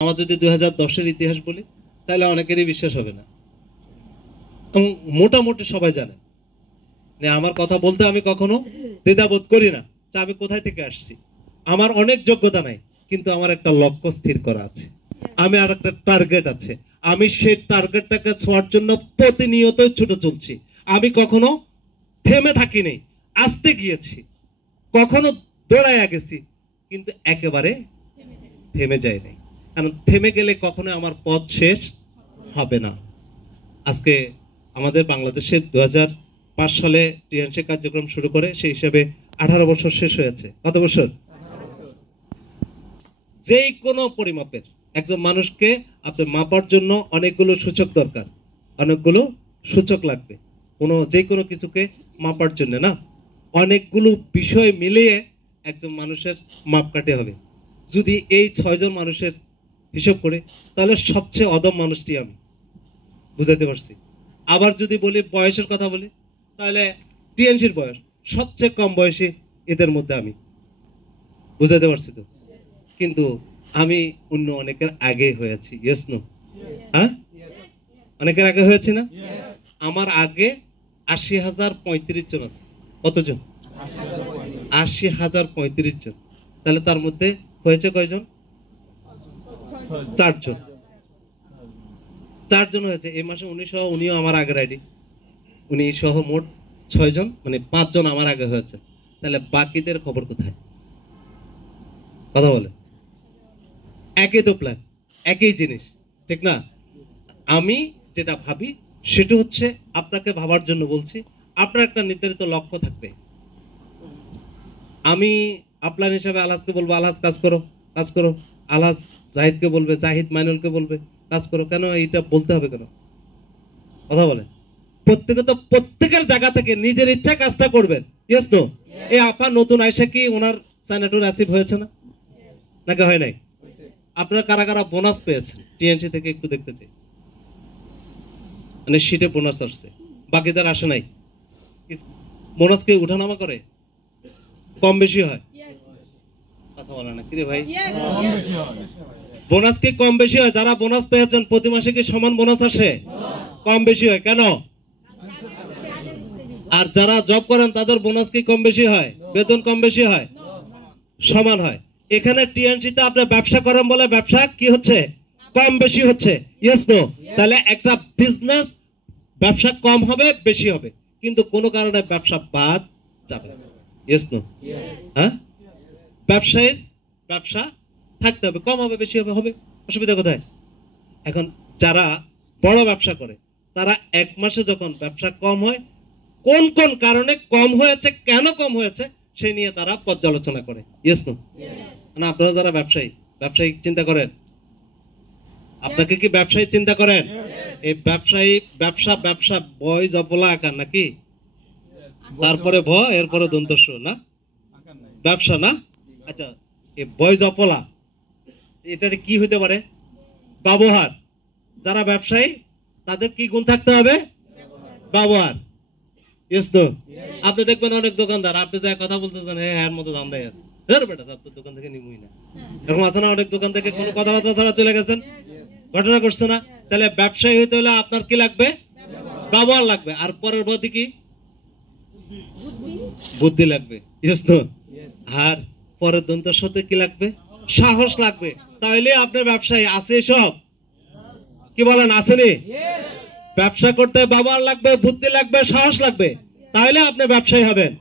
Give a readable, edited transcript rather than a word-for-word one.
আমার যদি 2010-এর ইতিহাস বলি তাহলে অনেকেরই বিশ্বাস হবে না, এবং মোটামুটি সবাই জানে আমার কথা বলতে আমি কখনো দ্বিধাবোধ করি না যে আমি কোথায় থেকে আসছি। আমার অনেক যোগ্যতা নাই, কিন্তু আমার একটা লক্ষ্য স্থির করা আছে, আমি আর একটা টার্গেট আছে, আমি সেই টার্গেটটাকে ছোঁয়ার জন্য প্রতিনিয়ত ছুটে চলছি। আমি কখনো থেমে থাকিনি, আসতে গিয়েছি, কখনো দৌড়াইয়া গেছি, কিন্তু একেবারে থেমে যায় নাই, কারণ থেমে গেলে কখনো আমার পথ শেষ হবে না। আজকে আমাদের বাংলাদেশে 2005 সালে টিএনসি কার্যক্রম শুরু করে, সেই হিসেবে 18 বছর শেষ হয়েছে। কত বছর? যেই কোনো পরিমাপের একজন মানুষকে আপনি মাপার জন্য অনেকগুলো সূচক দরকার, অনেকগুলো সূচক লাগবে যে কোনো কিছুকে মাপার জন্য, না অনেকগুলো বিষয় মিলিয়ে একজন মানুষের মাপকাঠি হবে। যদি এই 6 জন মানুষের হিসাব করে, তাহলে সবচেয়ে অদম মানুষটি আমি, বুঝাতে পারছি। আবার যদি বলি বয়সের কথা বলি, তাহলে টিএনসির বয়স সবচেয়ে কম বয়সী এদের মধ্যে আমি, বুঝাতে পারছি তো। কিন্তু আমি অন্য অনেকের আগে হয়েছি, ইয়েস নো? হ্যাঁ, অনেকের আগে হয়েছে না? আমার আগে 80,035 জন আছে। কতজন? 80,035 জন। তাহলে তার মধ্যে হয়েছে কয়জন? 4 জন। 4 জন হয়েছে এই মাসে। উনিও আমার আগের আইডি, উনি সহ মোট 6 জন, মানে 5 জন আমার আগে হয়েছে। তাহলে বাকিদের খবর কোথায়? কথা বলে। একই তো প্ল্যান, একই জিনিস, ঠিক না? আমি যেটা ভাবি সেটা হচ্ছে, আপনাকে ভাবার জন্য বলছি, আপনার একটা নির্ধারিত লক্ষ্য থাকবে। আমি আপলাইন হিসাবে আলহাজকে বলবো, আলহাজ কাজ করো, কাজ করো। আলহাজ জাহিদকে বলবে, জাহিদ মাইনুলকে বলবে কাজ করো। কেন এইটা বলতে হবে কেন? কথা বলে। প্রত্যেকে তো প্রত্যেকের জায়গা থেকে নিজের ইচ্ছায় কাজটা করবেন, ইয়েস নো? এই আপা নতুন আয়সা কি ওনার সাইনাটুর অ্যাচিভ হয়েছে না, নাকি হয় নাই? আপনারা কারা কারা বোনাস পেয়েছেন টিএনসি থেকে একটু দেখতে চাই। মানে শীটে বোনাস আসছে, বাকিদের আসে নাই। বোনাস কে উঠানামা করে? কম বেশি হয়? কথা বলে না কিরে ভাই? বোনাস কি কম বেশি হয়? যারা বোনাস পেয়েছেন প্রতি মাসে কি সমান বোনাস আসে? কম বেশি হয়। কেন? আর যারা জব করেন তাদের বোনাস কি কম বেশি হয়? বেতন কম বেশি হয়? সমান হয়। এখানে টিএনসিতে আপনি ব্যবসা করেন বলে ব্যবসা কি হচ্ছে? কম বেশি হচ্ছে, ইয়েস নো? তাহলে একটা বিজনেস ব্যবসা কম হবে বেশি হবে, কিন্তু কোনো কারণে ব্যবসা বাদ যাবে না, ইয়েস নো? হ্যাঁ, ব্যবসায়ীর ব্যবসা থাকতে হবে, কম হবে বেশি হবে, হবে, অসুবিধা কোথায়? এখন যারা বড় ব্যবসা করে তারা এক মাসে যখন ব্যবসা কম হয়, কোন কোন কারণে কম হয়েছে, কেন কম হয়েছে, সেই নিয়ে তারা পর্যালোচনা করে, ইয়েস নো? না, আপনারা যারা ব্যবসায়ী চিন্তা করেন, আপনাকে কি ব্যবসায়ী চিন্তা করেন? এই ব্যবসায়ী ব্যবসা বয় জপলা আকার নাকি? তারপরে ভ, এরপরে দন্তস্ব, না ব্যবসা, না? আচ্ছা, এই বয় জপলা এটাতে কি হতে পারে? ব্যবহার। যারা ব্যবসায়ী তাদের কি গুণ থাকতে হবে? ব্যবহার, ইয়েস নো? আপনি দেখবেন অনেক দোকানদার, আপনি যা কথা বলতেছেন, হ্যাঁ মতো দাম দেয় আছে, বেটা তোর দোকান থেকে নিমুই না, এরকম আছে না? অনেক দোকান থেকে কোনো কথাবার্তা ছাড়া চলে গেছেন, ঘটনা করছে না? তাহলে ব্যবসায়ী হইতে হলে আপনার কি লাগবে? ব্যবহার লাগবে। আর পরের বদি কি? বুদ্ধি লাগবে, ইয়েস নো? আর পরের দন্তের সাথে কি লাগবে? সাহস লাগবে। তাহলে আপনি ব্যবসায়ী। আছে সব? কি বলেন, আসেনি? ব্যবসা করতে ব্যবহার লাগবে, বুদ্ধি লাগবে, সাহস লাগবে, তাহলে আপনি ব্যবসায়ী হবেন।